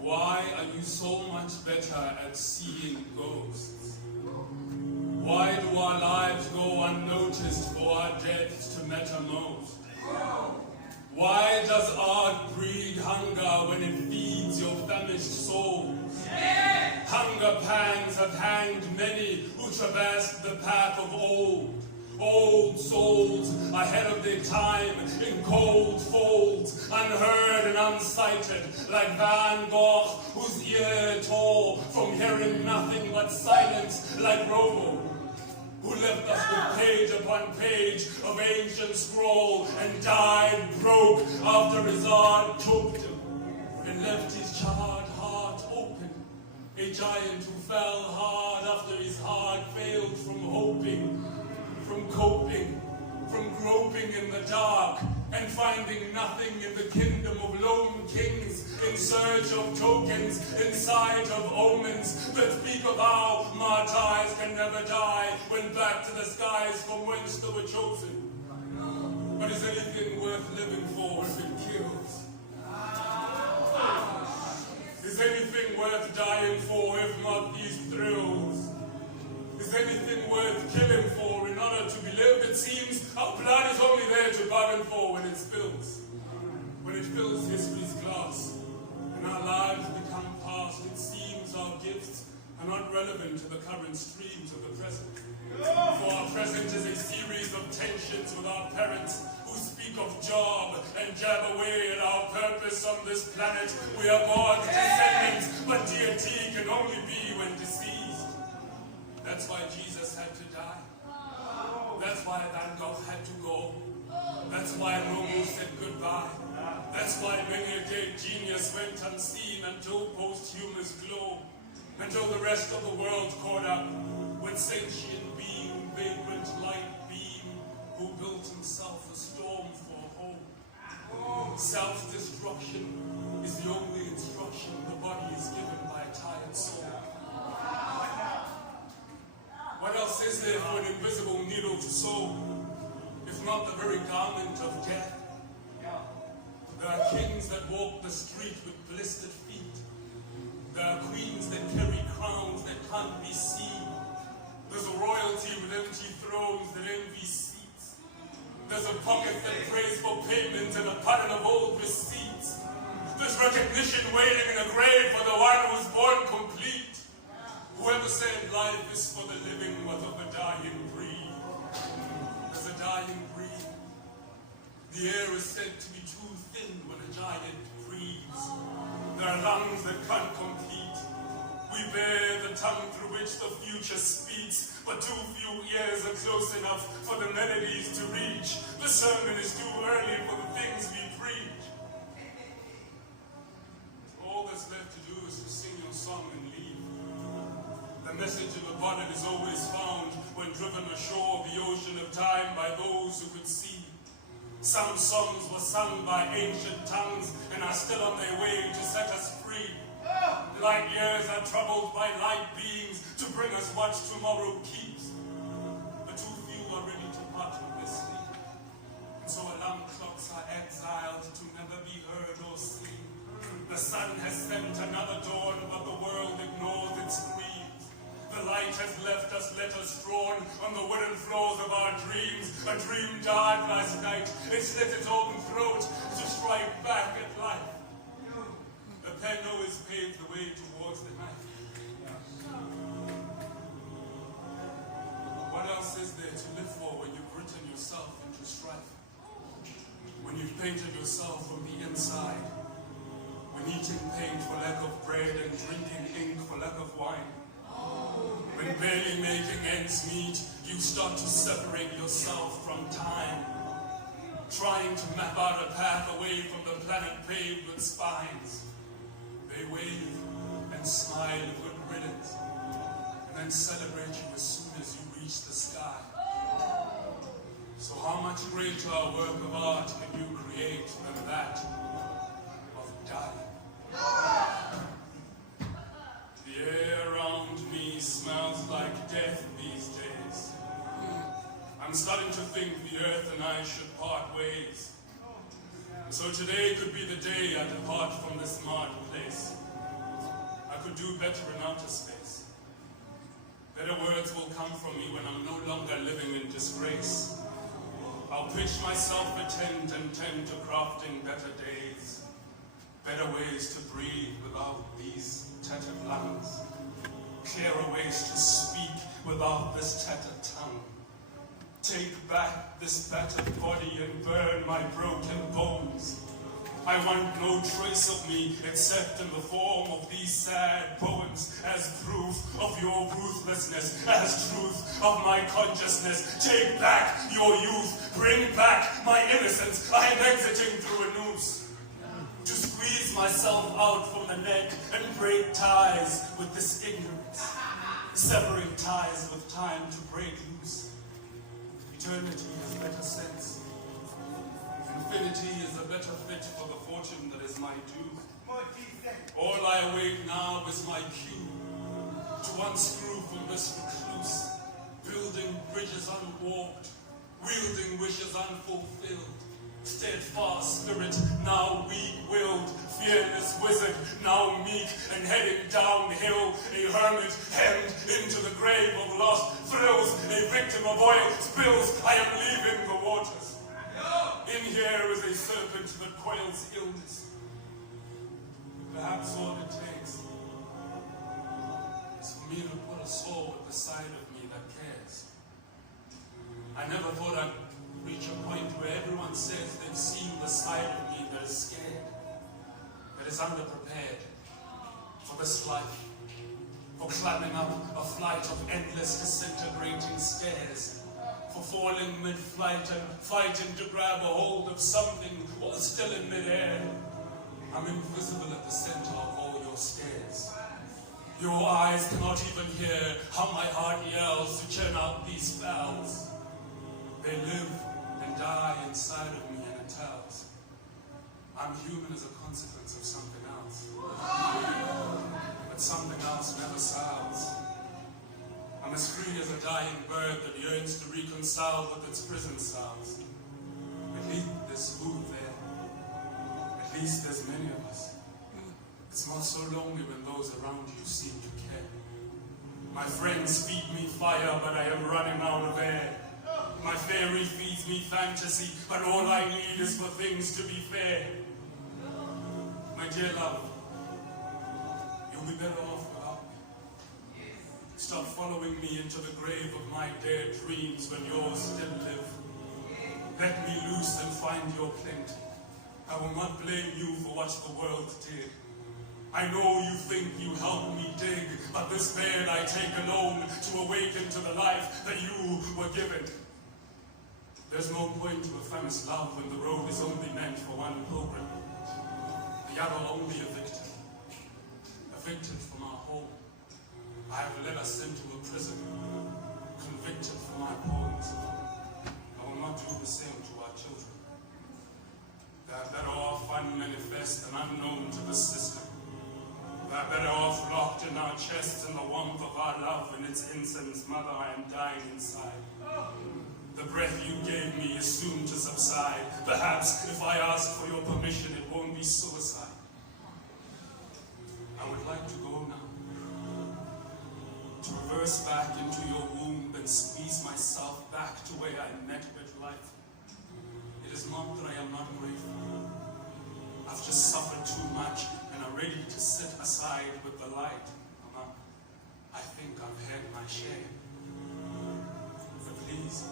Why are you so much better at seeing ghosts? Why do our lives go unnoticed for our deaths to matter most? Why does art breed hunger when it feeds your famished souls? Hunger pangs have hanged many who traversed the path of old. Old souls ahead of their time in cold folds, unheard and unsighted, like Van Gogh, whose ear tore from hearing nothing but silence, like Robo, who left us with page upon page of ancient scroll and died broke after his art choked him and left his charred heart open. A giant who fell hard after his heart failed from hoping, from coping, from groping in the dark and finding nothing in the kingdom of lone kings, in search of tokens, in sight of omens that speak of how martyrs can never die, went back to the skies from whence they were chosen. But is anything worth living for if it kills? Is anything worth dying for if not these thrills? Is anything worth killing for in order to be lived? It seems our blood is only there to bargain for when it spills. When it fills history's glass and our lives become past, it seems our gifts are not relevant to the current streams of the present. For our present is a series of tensions with our parents who speak of job and jab away at our purpose on this planet. We are God's descendants, but deity can only be when deceased. That's why Jesus had to die. That's why Van Gogh had to go. That's why Romo said goodbye. That's why many a great genius went unseen until posthumous glow, until the rest of the world caught up with sentient being, vagrant light beam, who built himself a storm for hope. Self-destruction is the only instruction the body is given by a tired soul. What else is there for an invisible needle to sew, if not the very garment of death? There are kings that walk the street with blistered feet. There are queens that carry crowns that can't be seen. There's a royalty with empty thrones that envy seats. There's a pocket that prays for payment and a pattern of old receipts. There's recognition waiting in a grave for the one who was born complete. Whoever said life is for the living was of a dying breed. There's a dying breed. The air is said to be too thin when a giant breathes. There are lungs that can't compete. We bear the tongue through which the future speaks, but too few ears are close enough for the melodies to reach. The sermon is too early for the things we preach. All that's left to do is to sing your song and leave. The message of the bonnet is always found when driven ashore the ocean of time by those who could see. Some songs were sung by ancient tongues and are still on their way to set us free. Light years are troubled by light beings to bring us what tomorrow keeps. But too few are ready to part with their sleep. And so alarm clocks are exiled to never be heard or seen. The sun has sent another dawn, but the world ignores its screams. The light has left us letters drawn on the wooden floors of our dreams. A dream died last night. It slit its own throat to strike back at life. The pen always paved the way towards the knife. What else is there to live for when you've written yourself into strife? When you've painted yourself from the inside? When eating paint for lack of bread and drinking ink for lack of wine? When barely making ends meet, you start to separate yourself from time, trying to map out a path away from the planet paved with spines. They wave and smile good riddance, and then celebrate you as soon as you reach the sky. So how much greater a work of art can you create than that of dying? The air around me smells like death these days. I'm I'm starting to think the earth and I should part ways. So today could be the day I depart from this marred place. I could do better in outer space. Better words will come from me when I'm no longer living in disgrace. I'll pitch myself a tent and tend to crafting better days. Better ways to breathe without these tattered lungs. Clearer ways to speak without this tattered tongue. Take back this battered body and burn my broken bones. I want no trace of me except in the form of these sad poems as proof of your ruthlessness, as truth of my consciousness. Take back your youth, bring back my innocence. I am exiting through a noose to squeeze myself out from the neck and break ties with this ignorance. Separate ties with time to break loose. Eternity has better sense. Infinity is a better fit for the fortune that is my due. All I await now is my cue to unscrew from this recluse, building bridges unwalked, wielding wishes unfulfilled. Steadfast spirit, now weak-willed, fearless wizard, now meek and heading downhill, a hermit hemmed into the grave of lost thrills, a victim of oil spills. I am leaving the waters. In here is a serpent that coils illness. Perhaps all it takes is for me to put a soul at the side of me that cares. I never thought I'd reach a point where everyone says they've seen the side of me that is scared, that is underprepared for this life, for climbing up a flight of endless disintegrating stairs, for falling mid-flight and fighting to grab a hold of something while still in midair. I'm invisible at the center of all your stairs. Your eyes cannot even hear how my heart yells to churn out these spells. They live and die inside of me, and it tells. I'm human as a consequence of something else. But something else never sounds. I'm as free as a dying bird that yearns to reconcile with its prison cells. At least there's food there. At least there's many of us. It's not so lonely when those around you seem to care. My friends feed me fire, but I am running out of air. My fairy feeds me fantasy, but all I need is for things to be fair. My dear love, you'll be better off without me. Stop following me into the grave of my dead dreams when yours still live. Let me loose and find your plenty. I will not blame you for what the world did. I know you think you helped me dig, but this bed I take alone to awaken to the life that you were given. There's no point to a famished love when the road is only meant for one pilgrim. The other only evicted from our home. I have led us into a prison, convicted for my poems. I will not do the same to our children. They are better off unmanifest and unknown to the system. They are better off locked in our chests in the warmth of our love and its incense. Mother, I am dying inside. The breath you gave me is soon to subside. Perhaps if I ask for your permission, it won't be suicide. I would like to go now. To reverse back into your womb and squeeze myself back to where I met with life. It is not that I am not grateful. I've just suffered too much and am ready to sit aside with the light. Mama, I think I've had my share. But please,